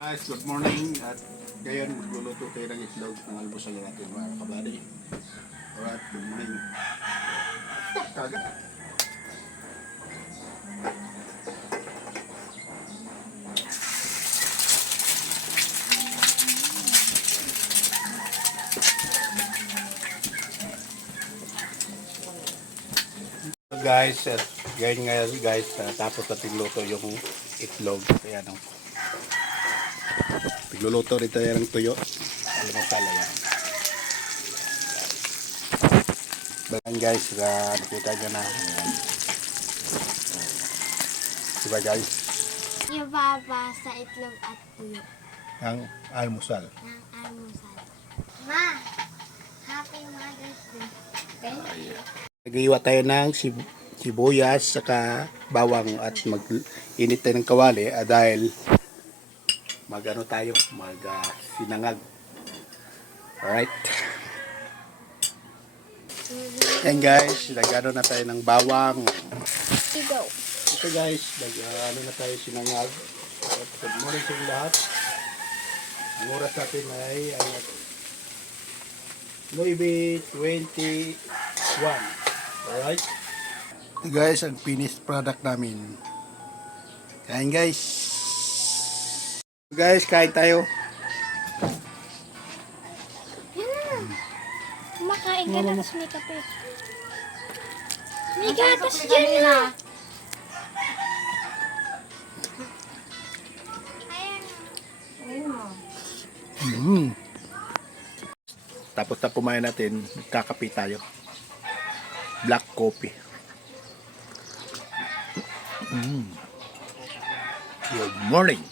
Guys, good morning at ngayon magluluto tayo ng itlog ng almusal natin mga kabady. Alright, good morning. Kagad. Guys, at ngayon nga guys, tapos natin luto yung itlog. Ayan o. Nagluluto rin tayo ng tuyo. Almusal, ayan. Ayan guys, nakita nyo na. Ayan. Diba guys? Yung baba sa itlog at tuyo Ang almusal. ng almusal. Ma! Happy Mother's Day. Nag-iwa tayo ng sibuyas saka bawang at mag-init tayo ng kawali dahil mag-ano tayo, sinangag. Alright. Yan guys, nag-ano na tayo ng bawang. Go. Ito guys, nag-ano na tayo sinangag. At good morning sa lahat. Ang oras natin ay 9:21. Alright. Ito guys, ang finished product namin. Kain guys. Guys, kain tayo. Yan na. Kumakain ka na, tapos may kape. May gatas dyan na. Tapos na kumain natin, kakape tayo. Black coffee. Good morning.